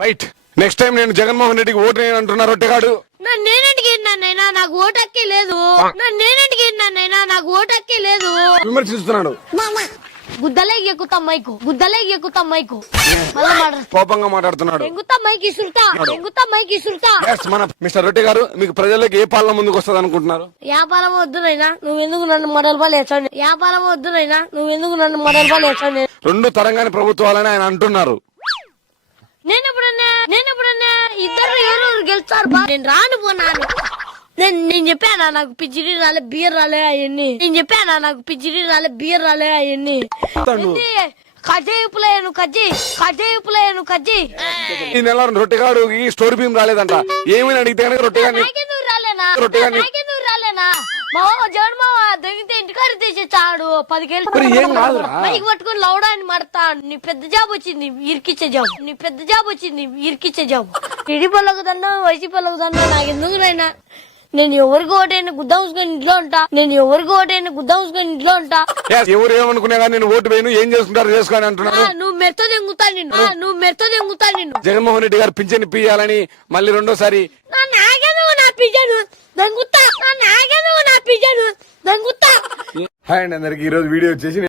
Right. Next time నేను జగన్మోహన్ రెడ్డికి vote నేను అంటున్నా రొట్టెగాడు. నేనేంటికైనా నాకు ఓటు హక్కే లేదు. నేనేంటికైనా నాకు ఓటు హక్కే లేదు. విమర్శిస్తున్నాడు. గుద్దలే ఎక్కుతాం మైకు, గుద్దలే ఎక్కుతాం మైకు. మళ్ళా మాట్లాడు. కోపంగా మాట్లాడుతున్నాడు. ఎంగుతా మైకి సుల్తా, ఎంగుతా మైకి సుల్తా. Yes, మన మిస్టర్ రొట్టె గారు, మీకు ప్రజలకు ఏ పాలన ముందుకు వస్తుంది అనుకుంటున్నారు? వ్యాపారం వద్దునైనా నువ్వెందుకు నన్ను మొదలు వేసాను. వ్యాపారం వద్దునైనా నువ్వెందుకు నన్ను మొదలు వేసాను. రెండు తరంగాని ప్రభుత్వాలని ఆయన అంటున్నారు. నేను ఎప్పుడన్నా ఇద్దరు ఎవరు గెలుస్తారు బా. నేను రాను పోనాను. నేను చెప్పానా నాకు పిచ్చిడి రాలే, బియర్ రాలే అవన్నీ. నేను చెప్పానా నాకు పిచ్చిడి రాలే, బియర్ రాలే అవన్నీ. కజేపులేను కజ్జి. ఈ నెల రొట్టెగాడు ఈ స్టోరీ భీమ్ రాలేదంట. ఏమని అడిగితే కనుక రొట్టెగాని రాలేనా మా జగన్ మావ దొంగితే ఇంటికాడ తీసేచ్చాడు 10 కేళ్ళు. మైకి పట్టుకుని లౌడాన్ని మడతాడు. నీ పెద్ద జాబ్ వచ్చింది ఇరికిచ్చే జాబ్. టీడీపీలకు దన్నా, వైసీపీలకు దన్నా, నాకెందుకునైనా. నేను ఎవరికి ఓటైనా గుద్ద ఉంచుకొని ఇంట్లో ఉంటా. ఎవరు ఏమనుకునే కానీ నేను ఓటు వేయను, ఏం చేసుకుంటారు చేసుకొని అంటున్నాను. నువ్వు మెత్తో దెంగుతా నిన్ను. జగన్మోహన్ రెడ్డి గారు పింఛన్ ఇప్పియాలని మళ్ళీ రెండోసారి హాయ్ అండి అందరికి. ఈ రోజు వీడియో వచ్చేసి